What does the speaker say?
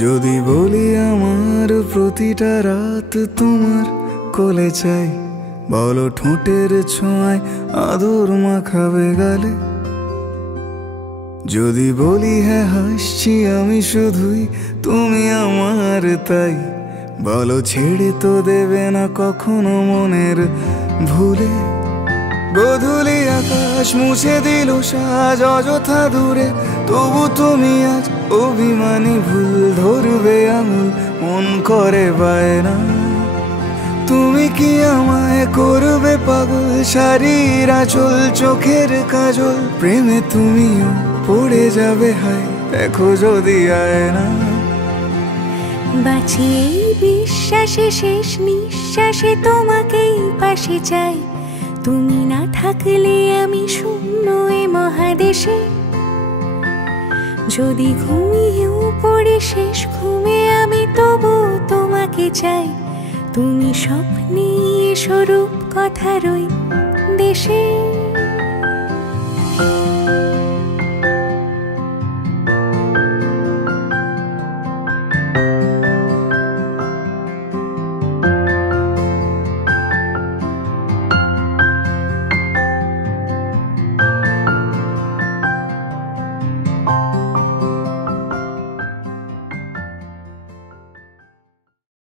যদি বলি আমার প্রতিটা রাত তোমার কোলে চাই, বলো ঠোঁটের ছোঁয়ায় আদর মাখাবে গালে। যদি বলি হ্যাঁ হাসছি আমি শুধুই, তুমি আমার তাই, বলো ছেড়ে তো দেবে না কখনো মনের ভুলে। গোধূলি আকাশ মুছে দিল সাজ অযথা দূরে, তবু তুমি আজ অভিমানী ভুল ধরবে আঙুল, মন করে বায়না। তুমি কি আমায় করবে পাগল, শাড়ির আঁচল চোখের কাজল, প্রেমে তুমিও পড়ে যাবে হায় দেখো যদি আয়না। বাঁচি এই বিশ্বাসে শেষ নিঃশ্বাসে তোমাকেই পাশে চাই, তুমি না থাকলে আমি শূন্য এ মহাদেশে। যদি ঘুমিয়েও পড়ি শেষ ঘুমে আমি তবু তোমাকে চাই, তুমি স্বপ্নে স্বরূপ কথার ওই দেশে।